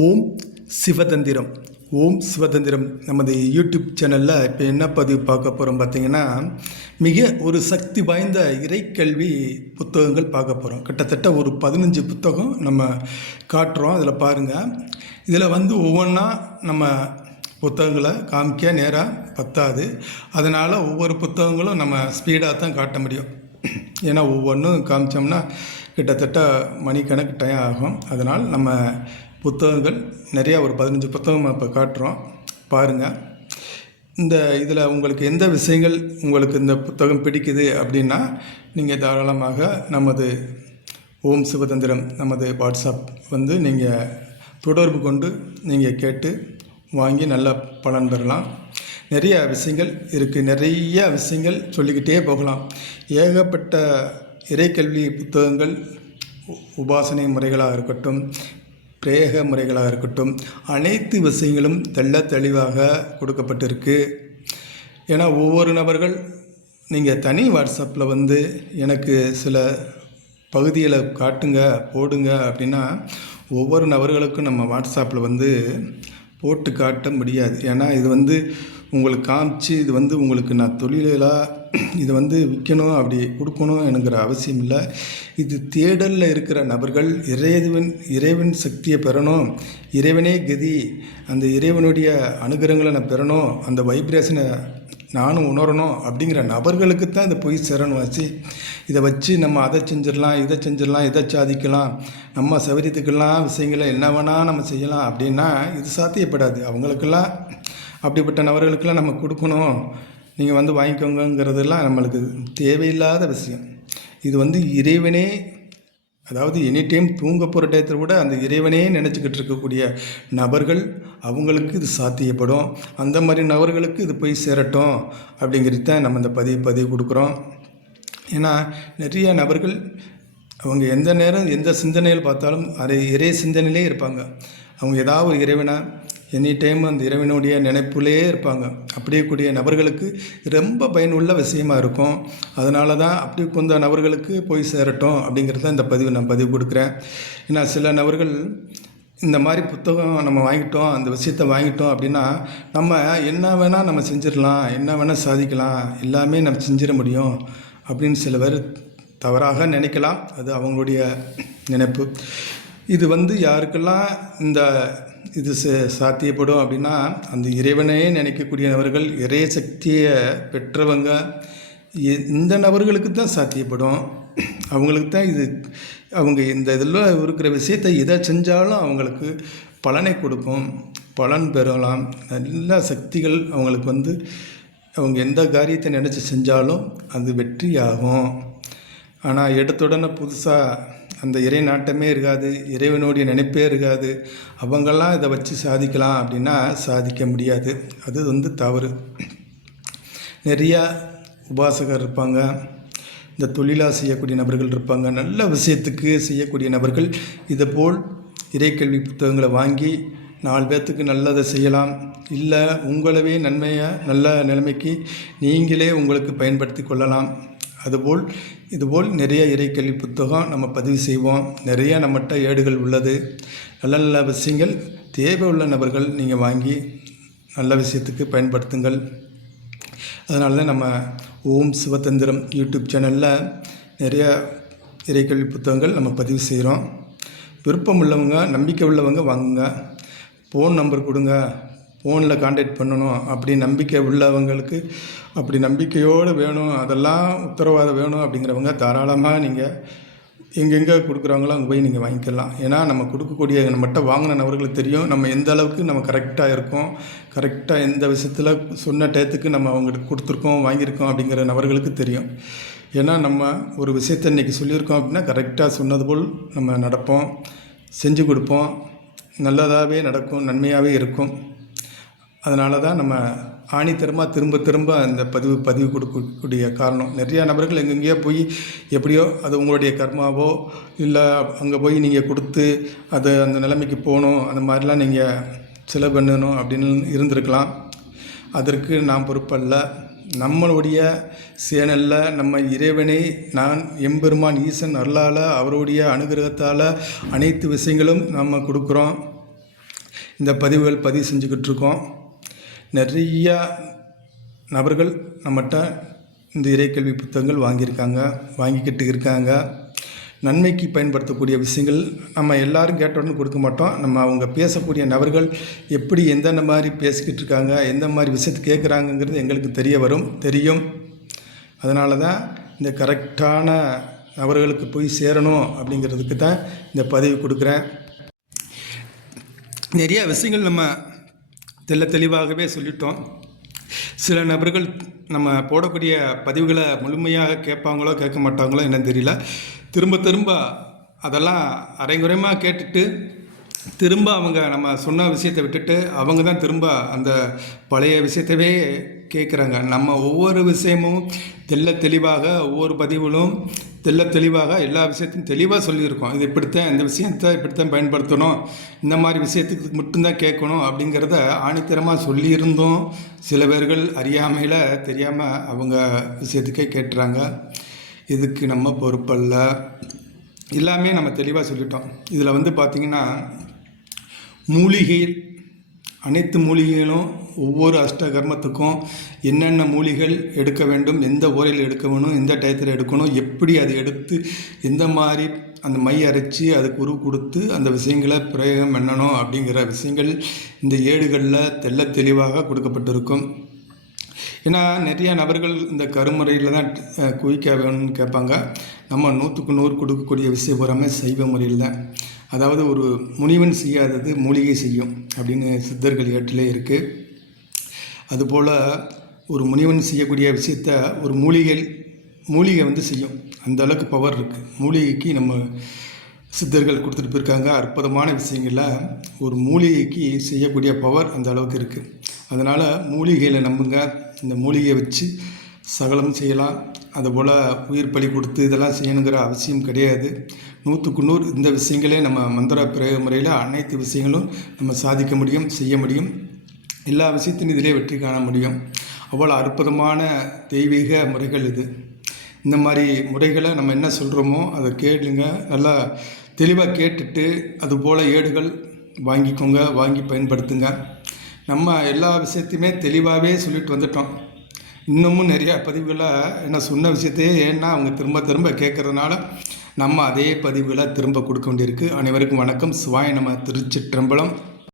ஓம் சிவதந்திரம். ஓம் சிவதந்திரம். நமது யூடியூப் சேனலில் இப்போ என்ன பதிவு பார்க்க போகிறோம் பார்த்தீங்கன்னா மிக ஒரு சக்தி வாய்ந்த இறைக்கல்வி புத்தகங்கள் பார்க்க போகிறோம் கிட்டத்தட்ட ஒரு பதினஞ்சு புத்தகம் நம்ம காட்டுறோம். அதில் பாருங்கள் இதில் வந்து ஒவ்வொன்றா நம்ம புத்தகங்களை காமிக்க நேராக பத்தாது. அதனால் ஒவ்வொரு புத்தகங்களும் நம்ம ஸ்பீடாக தான் காட்ட முடியும். ஏன்னா ஒவ்வொன்றும் காமிச்சோம்னா கிட்டத்தட்ட மணிக்கணக்கு டைம் ஆகும். அதனால் நம்ம புத்தகங்கள். நிறையா ஒரு பதினஞ்சு புத்தகம் இப்போ காட்டுறோம். பாருங்கள் இந்த இதில் உங்களுக்கு எந்த விஷயங்கள் உங்களுக்கு இந்த புத்தகம் பிடிக்குது அப்படின்னா நீங்கள் தாராளமாக நமது ஓம் சிவதந்திரம் நமது வாட்ஸ்அப் வந்து நீங்கள் தொடர்பு கொண்டு நீங்கள் கேட்டு வாங்கி நல்லா பலன் பெறலாம். நிறைய விஷயங்கள் இருக்குது நிறைய விஷயங்கள் சொல்லிக்கிட்டே போகலாம். ஏகப்பட்ட இறைக்கல்வி புத்தகங்கள் உ- உபாசனை முறைகளாக இருக்கட்டும் பிரேக முறைகளாக இருக்கட்டும் அனைத்து விஷயங்களும் தெள்ள தெளிவாக கொடுக்கப்பட்டிருக்கு. ஏன்னா ஒவ்வொரு நபர்கள் நீங்கள் தனி வாட்ஸ்அப்பில் வந்து எனக்கு சில பகுதிகளை காட்டுங்க போடுங்க அப்படின்னா ஒவ்வொரு நபர்களுக்கும் நம்ம வாட்ஸ்அப்பில் வந்து போட்டு காட்ட முடியாது. ஏன்னா இது வந்து உங்களுக்கு காமிச்சு இது வந்து உங்களுக்கு நான் தொழிலாக இது வந்து விற்கணும் அப்படி கொடுக்கணும் என்கிற அவசியம் இல்லை. இது தேடலில் இருக்கிற நபர்கள் இறைவன் இறைவன் சக்தியை பெறணும். இறைவனே கதி. அந்த இறைவனுடைய அனுகிரகங்களை நான் பெறணும். அந்த வைப்ரேஷனை நானும் உணரணும் அப்படிங்கிற நபர்களுக்கு தான் இந்த பொய் சேரணும் வச்சு இதை வச்சு நம்ம அதை செஞ்சிடலாம் இதை செஞ்சிடலாம் இதை சாதிக்கலாம். நம்ம சௌகரியத்துக்கெல்லாம் விஷயங்களை என்ன வேணால் நம்ம செய்யலாம் அப்படின்னா இது சாத்தியப்படாது. அவங்களுக்கெல்லாம் அப்படிப்பட்ட நபர்களுக்கெல்லாம் நம்ம கொடுக்கணும். நீங்கள் வந்து வாங்கிக்கோங்கங்கிறதெல்லாம் நம்மளுக்கு தேவையில்லாத விஷயம். இது வந்து இறைவனே அதாவது எனி டைம் தூங்க போகிற டயத்தில் கூட அந்த இறைவனே நினச்சிக்கிட்டு இருக்கக்கூடிய நபர்கள் அவங்களுக்கு இது சாத்தியப்படும். அந்த மாதிரி நபர்களுக்கு இது போய் சேரட்டும் அப்படிங்கிறது தான் நம்ம இந்த பதிவு பதிவு கொடுக்குறோம். ஏன்னா நிறைய நபர்கள் அவங்க எந்த நேரம் எந்த சிந்தனையில் பார்த்தாலும் அதை இறை சிந்தனையிலே இருப்பாங்க. அவங்க ஏதாவது ஒரு இறைவனை எனி டைம் அந்த இறைவனுடைய நினைப்புலேயே இருப்பாங்க. அப்படியே கூடிய நபர்களுக்கு ரொம்ப பயனுள்ள விஷயமா இருக்கும். அதனால தான் அப்படி கொஞ்சம் நபர்களுக்கு போய் சேரட்டும் அப்படிங்கிறது தான் இந்த பதிவு நான் பதிவு கொடுக்குறேன். ஏன்னா சில நபர்கள் இந்த மாதிரி புத்தகம் நம்ம வாங்கிட்டோம் அந்த விஷயத்தை வாங்கிட்டோம் அப்படின்னா நம்ம என்ன வேணால் நம்ம செஞ்சிடலாம் என்ன வேணால் சாதிக்கலாம் எல்லாமே நம்ம செஞ்சிட முடியும் அப்படின்னு சில பேர் தவறாக நினைக்கலாம். அது அவங்களுடைய நினைப்பு. இது வந்து யாருக்கெல்லாம் இந்த இது ச- சாத்தியப்படும் அப்படின்னா அந்த இறைவனையே நினைக்கக்கூடிய நபர்கள் இறைய சக்தியை பெற்றவங்க இ- இந்த நபர்களுக்கு தான் சாத்தியப்படும். அவங்களுக்கு தான் இது அவங்க இந்த இதில் இருக்கிற விஷயத்தை எதை செஞ்சாலும் அவங்களுக்கு பலனை கொடுக்கும் பலன் பெறலாம். நல்ல சக்திகள் அவங்களுக்கு வந்து அவங்க எந்த காரியத்தை நினச்சி செஞ்சாலும் அது வெற்றியாகும். ஆனால் எடுத்துடனே புதுசாக அந்த இறை நாட்டமே இருக்காது இறைவனுடைய நினைப்பே இருக்காது. அவங்கெல்லாம் இதை வச்சு சாதிக்கலாம் அப்படின்னா சாதிக்க முடியாது. அது வந்து தவறு. நிறையா உபாசகர் இருப்பாங்க. இந்த தொழிலாக செய்யக்கூடிய நபர்கள் இருப்பாங்க. நல்ல விஷயத்துக்கு செய்யக்கூடிய நபர்கள். இதுபோல் இறைக்கல்வி புத்தகங்களை வாங்கி நாலு பேர்த்துக்கு நல்லதை செய்யலாம். இல்லை உங்களவே நன்மையாக நல்ல நிலைமைக்கு நீங்களே உங்களுக்கு பயன்படுத்தி கொள்ளலாம். அதுபோல் இதுபோல் நிறைய இறைக்கல்வி புத்தகம் நம்ம பதிவு செய்வோம். நிறைய நம்மகிட்ட ஏடுகள் உள்ளது. நல்ல நல்ல விஷயங்கள் தேவை உள்ள நபர்கள் நீங்கள் வாங்கி நல்ல விஷயத்துக்கு பயன்படுத்துங்கள். அதனால தான் நம்ம ஓம் சிவதந்திரம் யூடியூப் சேனலில் நிறைய இறைக்கல்வி புத்தகங்கள் நம்ம பதிவு செய்கிறோம் விருப்பம் உள்ளவங்க நம்பிக்கை உள்ளவங்க வாங்குங்க. ஃபோன் நம்பர் கொடுங்க. ஃபோனில் காண்டாக்ட் பண்ணணும். அப்படி நம்பிக்கை உள்ளவங்களுக்கு அப்படி நம்பிக்கையோடு வேணும். அதெல்லாம் உத்தரவாதம் வேணும் அப்படிங்கிறவங்க தாராளமாக நீங்கள் எங்கெங்கே கொடுக்குறாங்களோ அங்கே போய் நீங்கள் வாங்கிக்கலாம். ஏன்னா நம்ம கொடுக்கக்கூடிய நம்மகிட்ட வாங்கின நபர்களுக்கு தெரியும். நம்ம எந்த அளவுக்கு நம்ம கரெக்டாக இருக்கோம். கரெக்டாக எந்த விஷயத்தில் சொன்ன டயத்துக்கு நம்ம அவங்களுக்கு கொடுத்துருக்கோம் வாங்கியிருக்கோம் அப்படிங்கிற நபர்களுக்கு தெரியும். ஏன்னா நம்ம ஒரு விஷயத்தை இன்றைக்கி சொல்லியிருக்கோம் அப்படின்னா கரெக்டாக சொன்னது போல் நம்ம நடப்போம் செஞ்சு கொடுப்போம். நல்லதாகவே நடக்கும் நன்மையாகவே இருக்கும். அதனால தான் நம்ம ஆணித்தரமாக திரும்ப திரும்ப அந்த பதிவு பதிவு கொடுக்கக்கூடிய காரணம். நிறையா நபர்கள் எங்கெங்கேயோ போய் எப்படியோ அது உங்களுடைய கர்மாவோ இல்லை அங்கே போய் நீங்கள் கொடுத்து அது அந்த நிலைமைக்கு போகணும் அந்த மாதிரிலாம் நீங்கள் செலவு பண்ணணும் அப்படின்னு இருந்திருக்கலாம். அதற்கு நான் பொறுப்பல்ல. நம்மளுடைய சேனலில் நம்ம இறைவனை நான் எம்பெருமான் ஈசன் அருளால் அவருடைய அனுகிரகத்தால் அனைத்து விஷயங்களும் நம்ம கொடுக்குறோம். இந்த பதிவுகள் பதிவு செஞ்சுக்கிட்டு இருக்கோம். நிறையா நபர்கள் நம்மகிட்ட இந்த இறைக்கல்வி புத்தகங்கள் வாங்கியிருக்காங்க வாங்கிக்கிட்டு இருக்காங்க. நன்மைக்கு பயன்படுத்தக்கூடிய விஷயங்கள் நம்ம எல்லாரும் கேட்டோன்னு கொடுக்க மாட்டோம். நம்ம அவங்க பேசக்கூடிய நபர்கள் எப்படி எந்தெந்த மாதிரி பேசிக்கிட்டு இருக்காங்க எந்த மாதிரி விஷயத்தை கேட்குறாங்கங்கிறது எங்களுக்கு தெரிய வரும் தெரியும். அதனால தான் இந்த கரெக்டான நபர்களுக்கு போய் சேரணும் அப்படிங்கிறதுக்கு தான் இந்த பதிவு கொடுக்குறேன். நிறைய விஷயங்கள் நம்ம தெல்ல தெளிவாகவே சொல்லிட்டோம். சில நபர்கள் நம்ம போடக்கூடிய பதிவுகளை முழுமையாக கேட்பாங்களோ கேட்க மாட்டாங்களோ என்னன்னு தெரியல. திரும்ப திரும்ப அதெல்லாம் அரைங்குறையமாக கேட்டுட்டு திரும்ப அவங்க நம்ம சொன்ன விஷயத்தை விட்டுட்டு அவங்க தான் திரும்ப அந்த பழைய விஷயத்தவே கேட்குறாங்க நம்ம ஒவ்வொரு விஷயமும் தெல்ல தெளிவாக ஒவ்வொரு பதிவிலும் தெல்ல தெளிவாக எல்லா விஷயத்தையும் தெளிவாக சொல்லியிருக்கோம். இது இப்படித்தான் இந்த விஷயத்தை இப்படித்தான் பயன்படுத்தணும். இந்த மாதிரி விஷயத்துக்கு மட்டும்தான் கேட்கணும் அப்படிங்கிறத ஆணித்தரமாக சொல்லியிருந்தோம். சில பேர்கள் அறியாமையில் தெரியாமல் அவங்க விஷயத்துக்கே கேட்டுறாங்க. இதுக்கு நம்ம பொறுப்பல்ல. எல்லாமே நம்ம தெளிவாக சொல்லிட்டோம். இதில் வந்து பார்த்திங்கன்னா மூலிகை அனைத்து மூலிகைகளும் ஒவ்வொரு அஷ்ட கர்மத்துக்கும் என்னென்ன மூலிகள் எடுக்க வேண்டும் எந்த ஓரையில் எடுக்க வேணும் எந்த டயத்தில் எடுக்கணும் எப்படி அதை எடுத்து எந்த மாதிரி அந்த மை அரைச்சி அதுக்கு உரு கொடுத்து அந்த விஷயங்களை பிரயோகம் பண்ணணும் அப்படிங்கிற விஷயங்கள் இந்த ஏடுகளில் தெள்ள தெளிவாக கொடுக்கப்பட்டிருக்கும். ஏன்னா நிறைய நபர்கள் இந்த கருமுறையில் தான் குவிக்க வேணும்னு கேட்பாங்க. நம்ம நூற்றுக்கு நூறு கொடுக்கக்கூடிய விஷயம் பூராமே சைவ முறையில் தான். அதாவது ஒரு முனிவன் செய்யாதது மூலிகை செய்யும் அப்படின்னு சித்தர்கள் ஏட்டிலே இருக்குது அதுபோல் ஒரு முனிவன் செய்யக்கூடிய விஷயத்த ஒரு மூலிகை மூலிகை வந்து செய்யும். அந்த அளவுக்கு பவர் இருக்குது மூலிகைக்கு நம்ம சித்தர்கள் கொடுத்துட்டு போயிருக்காங்க. அற்புதமான விஷயங்களில் ஒரு மூலிகைக்கு செய்யக்கூடிய பவர் அந்த அளவுக்கு இருக்குது அதனால் மூலிகையில் நம்புங்க. இந்த மூலிகையை வச்சு சகலம் செய்யலாம் அதுபோல் உயிர் பலி கொடுத்து இதெல்லாம் செய்யணுங்கிற அவசியம் கிடையாது. நூற்றுக்கு நூறு இந்த விஷயங்களே நம்ம மந்திர பிரயோக முறையில் அனைத்து விஷயங்களும் நம்ம சாதிக்க முடியும் செய்ய முடியும். எல்லா விஷயத்தையும் இதிலே வெற்றி காண முடியும். அவ்வளோ அற்புதமான தெய்வீக முறைகள் இது. இந்த மாதிரி முறைகளை நம்ம என்ன சொல்கிறோமோ அதை கேளுங்க. நல்லா தெளிவாக கேட்டுட்டு அதுபோல் ஏடுகள் வாங்கிக்கோங்க வாங்கி பயன்படுத்துங்க. நம்ம எல்லா விஷயத்தையுமே தெளிவாகவே சொல்லிட்டு வந்துட்டோம். இன்னமும் நிறையா பதிவுகளை என்ன சொன்ன விஷயத்தையே ஏன்னா அவங்க திரும்ப திரும்ப கேட்குறதுனால நம்ம அதே பதிவுகளை திரும்ப கொடுக்க வேண்டியிருக்கு. அனைவருக்கும் வணக்கம். சிவாய நம்ம திருச்சிற்றம்பலம்.